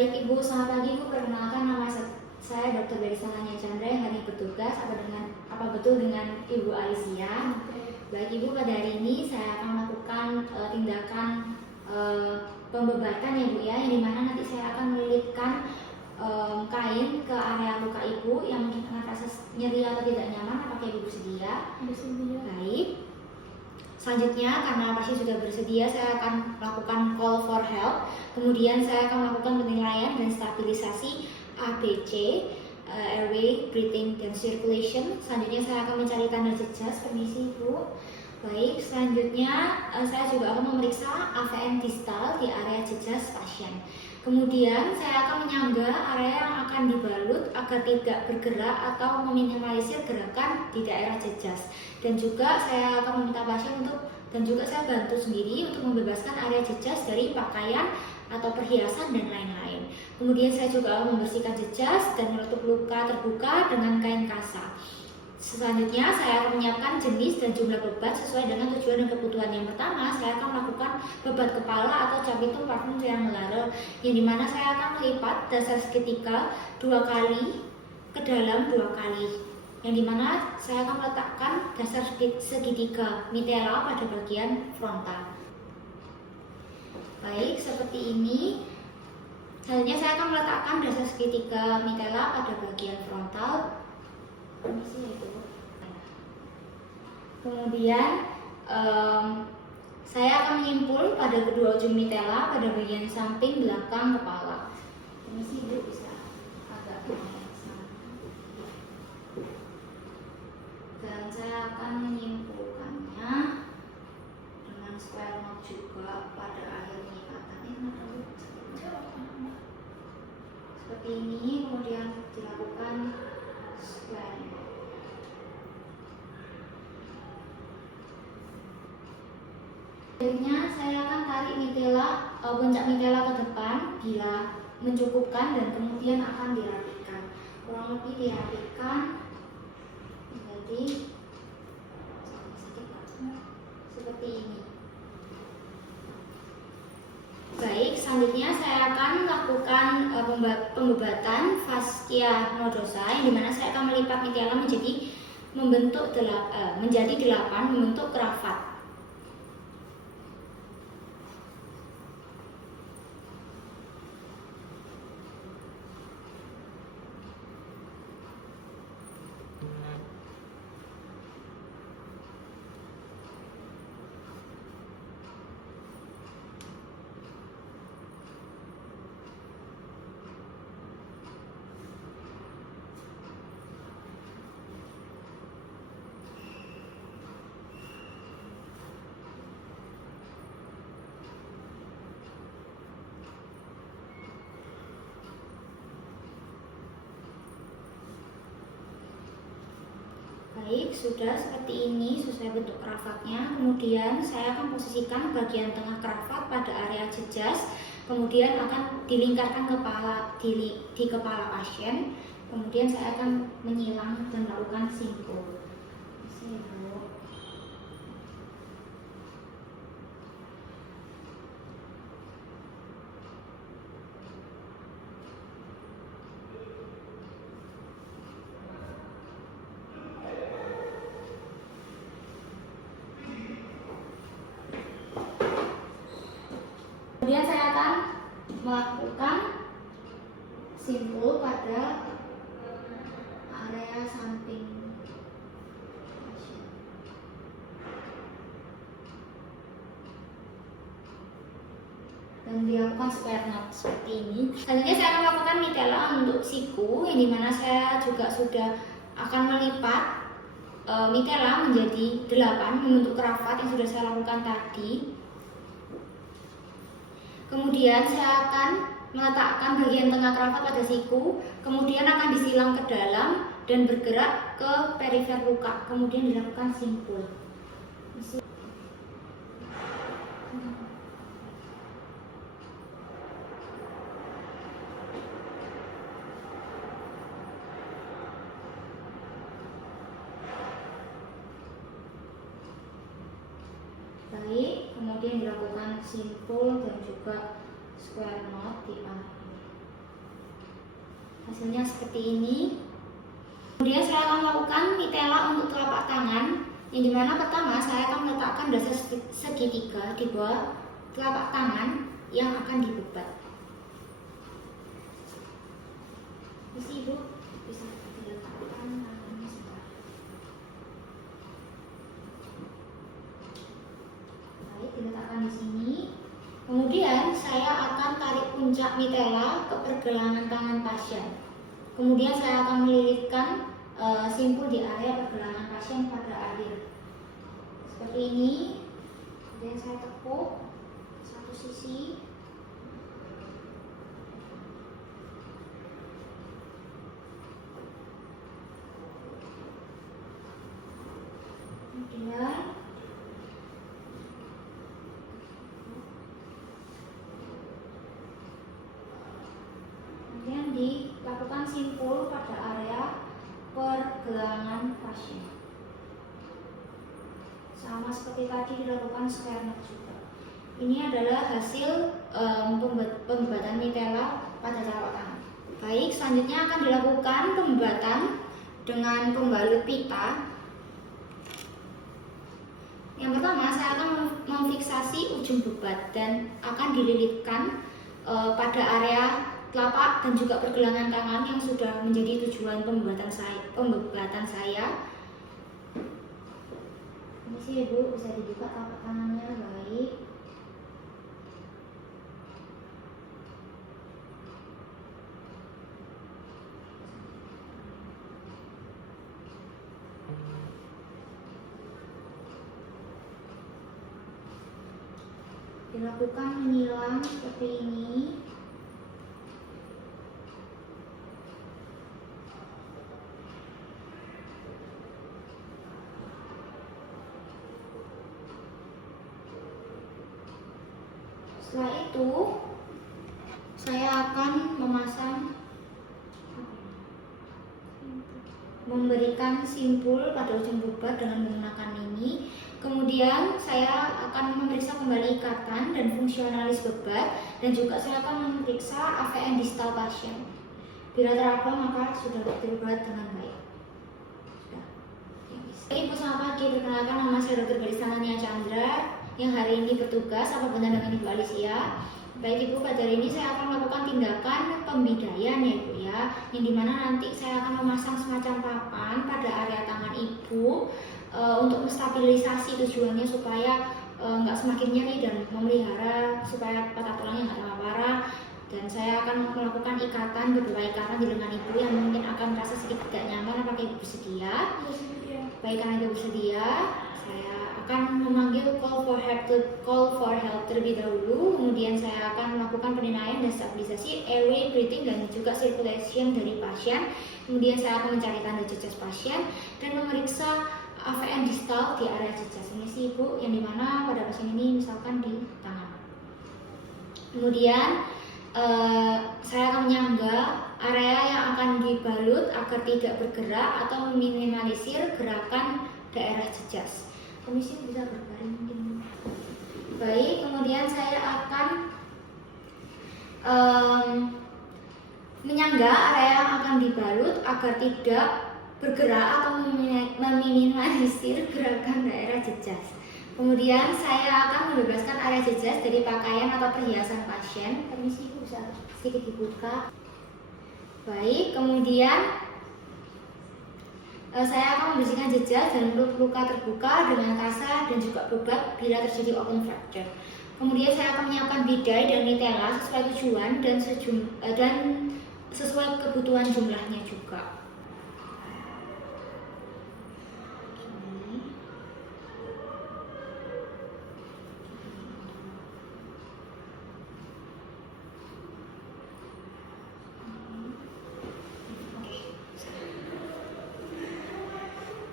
Baik Ibu, selamat pagi Ibu. Perkenalkan nama saya Dr. Berisa Hanya Chandra yang hari ini bertugas. Apa betul dengan Ibu Alicia? Baik Ibu, pada hari ini saya akan melakukan tindakan pembebatan ya Bu ya, yang dimana nanti saya akan melilitkan kain ke area luka Ibu yang mungkin akan rasa nyeri atau tidak nyaman. Apakah Ibu bersedia? Bersedia. Baik. Selanjutnya, karena pasien sudah bersedia, saya akan melakukan call for help. Kemudian saya akan melakukan penilaian dan stabilisasi ABC, airway, breathing, dan circulation. Selanjutnya saya akan mencari tanda jejak. Permisi Bu. Baik, selanjutnya saya juga akan memeriksa AVM distal di area jejak pasien. Kemudian saya akan menyangga area yang akan dibalut agar tidak bergerak atau meminimalisir gerakan di daerah jejas. Dan juga saya akan meminta pasien dan juga saya bantu sendiri untuk membebaskan area jejas dari pakaian atau perhiasan dan lain-lain. Kemudian saya juga akan membersihkan jejas dan menutup luka terbuka dengan kain kasa. Selanjutnya saya akan menyiapkan jenis dan jumlah bebat sesuai dengan tujuan dan kebutuhan. Yang pertama, saya akan melakukan bebat kepala atau capitum partum triangularum, yang dimana saya akan melipat dasar segitiga 2 kali ke dalam 2 kali, yang dimana saya akan meletakkan dasar segitiga mitela pada bagian frontal. Baik, seperti ini. Selanjutnya saya akan meletakkan dasar segitiga mitela pada bagian frontal. Kemudian saya akan menyimpul pada kedua ujung mitela pada bagian samping belakang kepala. Ini sih Ibu bisa agak sana. Dan saya akan menyimpulkannya dengan square knot juga pada akhir penyikatan ini. Seperti ini, kemudian dilakukan square knot. Selanjutnya saya akan tarik puncak mitela ke depan bila mencukupkan, dan kemudian akan dirapikan. Kurang lebih dirapikan jadi seperti ini. Baik, selanjutnya saya akan melakukan pembebatan fascia nodosa, yang dimana saya akan melipat mitela menjadi 8 membentuk kravat. Baik, sudah seperti ini sesuai bentuk kravatnya. Kemudian saya akan posisikan bagian tengah kravat pada area jejas. Kemudian akan dilingkarkan di kepala pasien. Kemudian saya akan menyilang dan melakukan simpul. Kemudian saya akan melakukan simpul pada area samping pasien. Dan dilakukan square knot seperti ini. Selanjutnya saya akan melakukan mitela untuk siku, yang dimana saya juga sudah akan melipat mitela menjadi 8 membentuk kravat yang sudah saya lakukan tadi. Kemudian saya akan meletakkan bagian tengah kravat pada siku, kemudian akan disilang ke dalam dan bergerak ke perifer luka, kemudian dilakukan simpul. Baik, kemudian dilakukan simpul dan juga square knot di akhir. Hasilnya seperti ini. Kemudian saya akan melakukan mitela untuk telapak tangan, yang dimana pertama saya akan meletakkan dasar segitiga di bawah telapak tangan yang akan dibebat. Misi Ibu bisa diletakkan tangannya sebentar. Baik, diletakkan di sini. Kemudian saya akan tarik puncak mitela ke pergelangan tangan pasien. Kemudian saya akan melilitkan simpul di area pergelangan pasien pada akhir. Seperti ini. Kemudian saya tepuk satu sisi. Kemudian dilakukan simpul pada area pergelangan pasien. Sama seperti tadi dilakukan square knot juga. Ini adalah hasil pembebatan mitela pada telapak tangan. Baik, selanjutnya akan dilakukan pembebatan dengan pembalut pita. Yang pertama, saya akan memfiksasi ujung bebat dan akan dililitkan pada area telapak dan juga pergelangan tangan yang sudah menjadi tujuan pembebatan saya. Ini sih Ibu, bisa dibuka telapak tangannya. Baik. Dilakukan menyilang seperti ini. Setelah itu saya akan memberikan simpul pada ujung bebat dengan menggunakan ini. Kemudian saya akan memeriksa kembali ikatan dan fungsionalis bebat, dan juga saya akan memeriksa AVN distal pasien. Bila terapel maka sudah terbebat dengan baik. Ibu, selamat pagi. Perkenalkan, nama saya Dr. Barista Nania Chandra yang hari ini bertugas apabila dengan Ibu Alicia. Baik Ibu, pada hari ini saya akan melakukan tindakan pembidaian ya Ibu ya, yang dimana nanti saya akan memasang semacam papan pada area tangan Ibu untuk menstabilisasi, tujuannya supaya nggak semakin nyeri dan memelihara supaya patah tulangnya nggak tambah parah. Dan saya akan melakukan ikatan, beberapa ikatan di lengan Ibu yang mungkin akan merasa sedikit tidak nyaman. Apakah Ibu bersedia? Baik, karena Ibu bersedia, saya akan memanggil call for help terlebih dahulu. Kemudian saya akan melakukan penilaian dan stabilisasi airway, breathing, dan juga circulation dari pasien. Kemudian saya akan mencari tanda jejas pasien dan memeriksa AVN distal di area jejas. Ini sih Ibu, yang dimana pada pasien ini misalkan di tangan. Kemudian saya akan menyangga area yang akan dibalut agar tidak bergerak atau meminimalisir gerakan daerah jejas. Komisi bisa berbaring mungkin. Baik, kemudian saya akan menyangga area yang akan dibalut agar tidak bergerak atau meminimalisir gerakan daerah jejas. Kemudian saya akan membebaskan area jejas dari pakaian atau perhiasan pasien. Permisi, Ibu, bisa sedikit dibuka. Baik, kemudian saya akan membersihkan jejas dan luka terbuka dengan kasa dan juga bebat bila terjadi open fracture. Kemudian saya akan menyiapkan bidai dan mitela sesuai tujuan dan sesuai kebutuhan jumlahnya juga.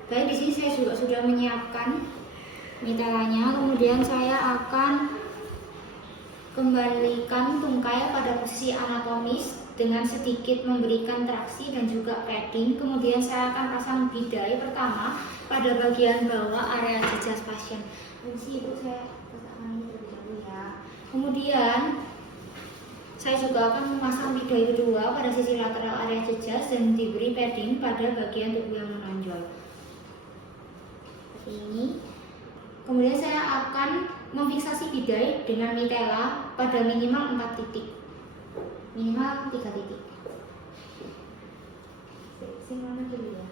Baik, di sini saya juga sudah menyiapkan mitelanya. Kemudian saya akan kembalikan tungkai pada posisi anatomis dengan sedikit memberikan traksi dan juga padding. Kemudian saya akan pasang bidai pertama pada bagian bawah area jejas pasien. Permisi Ibu, saya letakkan ini terlebih dahulu ya. Kemudian Saya juga akan memasang bidai kedua pada sisi lateral area jejas dan diberi padding pada bagian tubuh yang menonjol. Seperti ini. Kemudian saya akan memfiksasi bidai dengan mitela pada minimal 4 titik. Minimal 3 titik. Mana dulu ya?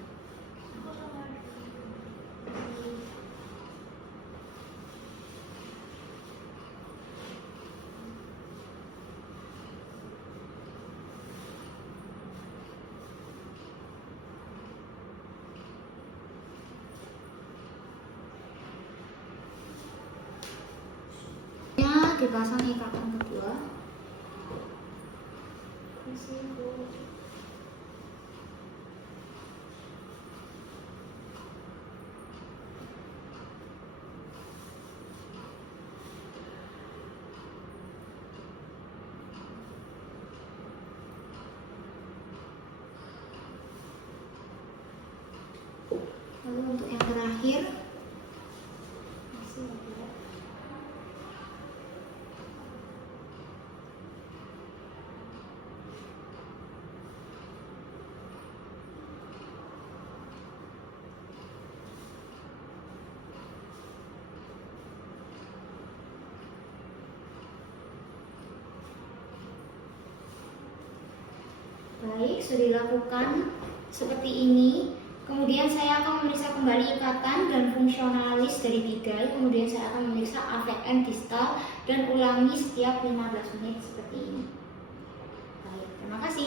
Dipasang ikatan kedua. Lalu untuk yang terakhir, baik, sudah dilakukan seperti ini. Kemudian saya akan memeriksa kembali ikatan dan fungsionalis dari bidai. Kemudian saya akan memeriksa afek and distal dan ulangi setiap 15 menit seperti ini. Baik, terima kasih.